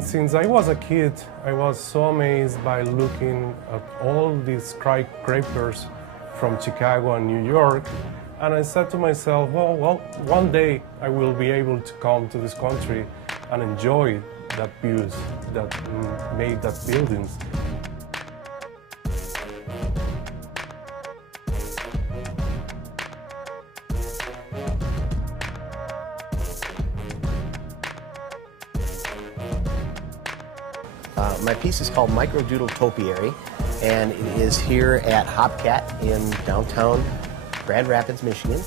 Since I was a kid, I was so amazed by looking at all these skyscrapers from Chicago and New York, and I said to myself, well, one day I will be able to come to this country and enjoy that views that made that buildings. My piece is called Microdoodle Topiary, and it is here at Hopcat in downtown Grand Rapids, Michigan.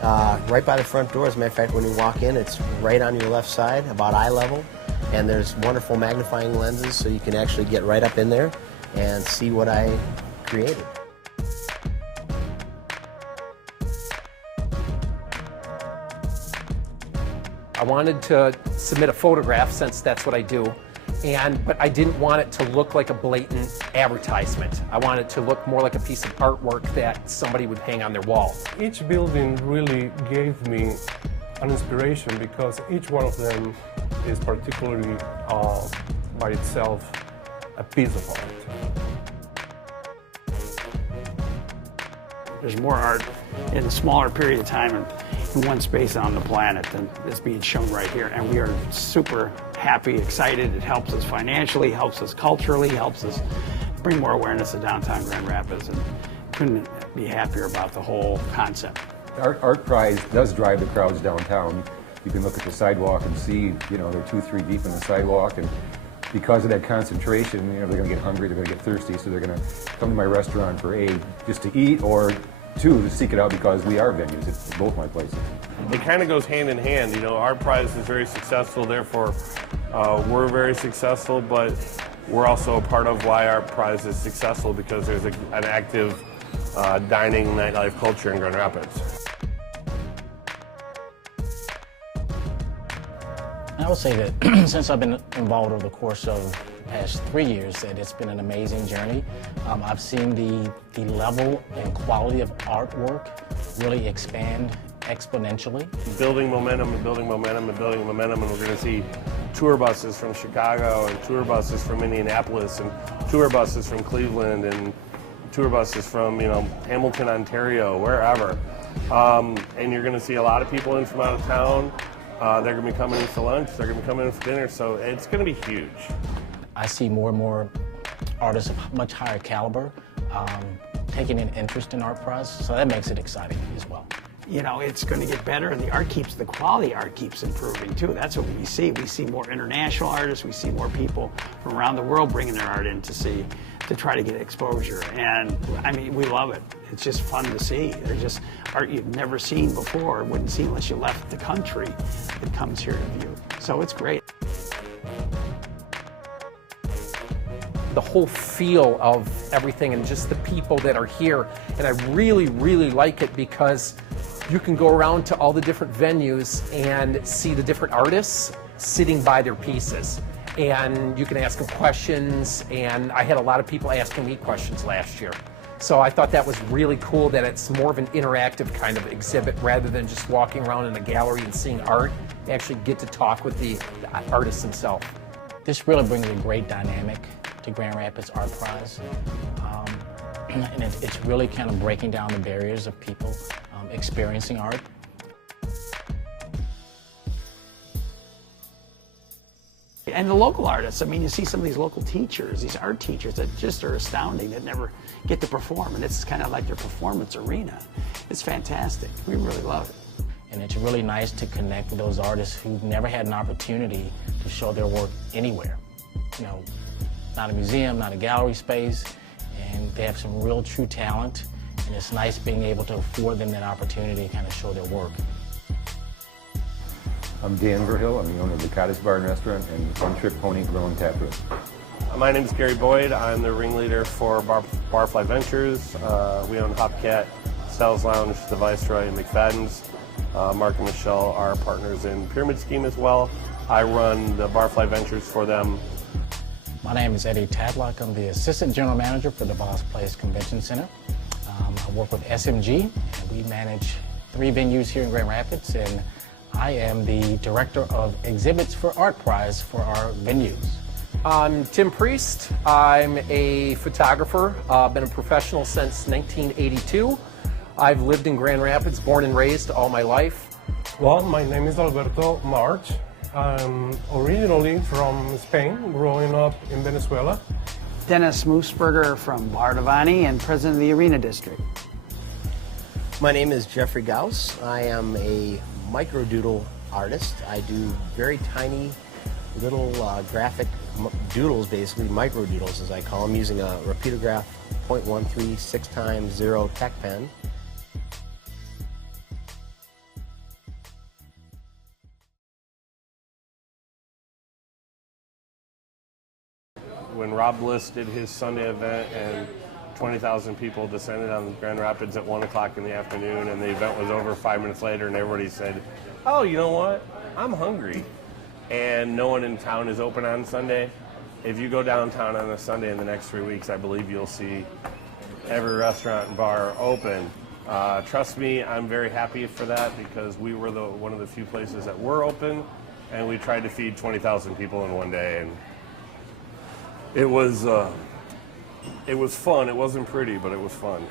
Right by the front door. As a matter of fact, when you walk in, it's right on your left side, about eye level, and there's wonderful magnifying lenses so you can actually get right up in there and see what I created. I wanted to submit a photograph, since that's what I do, but I didn't want it to look like a blatant advertisement. I wanted it to look more like a piece of artwork that somebody would hang on their wall. Each building really gave me an inspiration because each one of them is particularly by itself a piece of art. There's more art in a smaller period of time in one space on the planet than is being shown right here, and we are super happy, excited. It helps us financially, helps us culturally, helps us bring more awareness to downtown Grand Rapids, and couldn't be happier about the whole concept. Art Prize does drive the crowds downtown. You can look at the sidewalk and see, they're 2-3 deep in the sidewalk, and because of that concentration, they're going to get hungry, they're going to get thirsty, so they're going to come to my restaurant for just to eat, or two, to seek it out because we are venues at both my places. It kind of goes hand in hand. Art Prize is very successful, therefore we're very successful, but we're also a part of why Art Prize is successful, because there's an active dining nightlife culture in Grand Rapids. I would say that since I've been involved over the course of the past 3 years, that it's been an amazing journey. I've seen the level and quality of artwork really expand exponentially. Building momentum and building momentum and building momentum, and we're going to see tour buses from Chicago and tour buses from Indianapolis and tour buses from Cleveland and tour buses from Hamilton, Ontario, wherever. And you're going to see a lot of people in from out of town. They're going to be coming in for lunch, they're going to be coming in for dinner, so it's going to be huge. I see more and more artists of much higher caliber taking an interest in Art Prize, so that makes it exciting as well. It's going to get better, and the quality art keeps improving too. That's what we see. We see more international artists, we see more people from around the world bringing their art in to try to get exposure, and I mean, we love it. It's just fun to see. There's just art you've never seen before, wouldn't see unless you left the country, that comes here to view. So it's great. The whole feel of everything and just the people that are here, and I really, really like it because you can go around to all the different venues and see the different artists sitting by their pieces. And you can ask them questions, and I had a lot of people asking me questions last year. So I thought that was really cool that it's more of an interactive kind of exhibit rather than just walking around in a gallery and seeing art. You actually get to talk with the artists themselves. This really brings a great dynamic to Grand Rapids Art Prize. And it's really kind of breaking down the barriers of people experiencing art. And the local artists, I mean, you see some of these local teachers, these art teachers that just are astounding, that never get to perform, and it's kind of like their performance arena. It's fantastic. We really love it. And it's really nice to connect with those artists who've never had an opportunity to show their work anywhere. Not a museum, not a gallery space, and they have some real true talent, and it's nice being able to afford them that opportunity to kind of show their work. I'm Dan Verhill. I'm the owner of the Cottage Bar and Restaurant and One Trick Pony Grill and Tap Room. My name is Gary Boyd. I'm the ringleader for Barfly Ventures. We own Hopcat, Styles Lounge, the Viceroy, and McFadden's. Mark and Michelle are partners in Pyramid Scheme as well. I run the Barfly Ventures for them. My name is Eddie Tadlock. I'm the Assistant General Manager for the Voss Place Convention Center. I work with SMG, and we manage 3 venues here in Grand Rapids, and I am the Director of Exhibits for Art Prize for our venues. I'm Tim Priest. I'm a photographer. Been a professional since 1982. I've lived in Grand Rapids, born and raised all my life. Well, my name is Alberto March. I'm originally from Spain, growing up in Venezuela. Dennis Moosberger from Bardavani and president of the Arena District. My name is Jeffrey Gauss. I am a microdoodle artist. I do very tiny little graphic doodles, basically microdoodles as I call them, using a Repeatograph 0.13 6x0 tech pen. When Rob Bliss did his Sunday event and 20,000 people descended on Grand Rapids at 1 o'clock in the afternoon, and the event was over 5 minutes later, and everybody said, oh, you know what? I'm hungry. And no one in town is open on Sunday. If you go downtown on a Sunday in the next 3 weeks, I believe you'll see every restaurant and bar open. Trust me, I'm very happy for that because we were one of the few places that were open, and we tried to feed 20,000 people in one day. And it was fun. It wasn't pretty, but it was fun.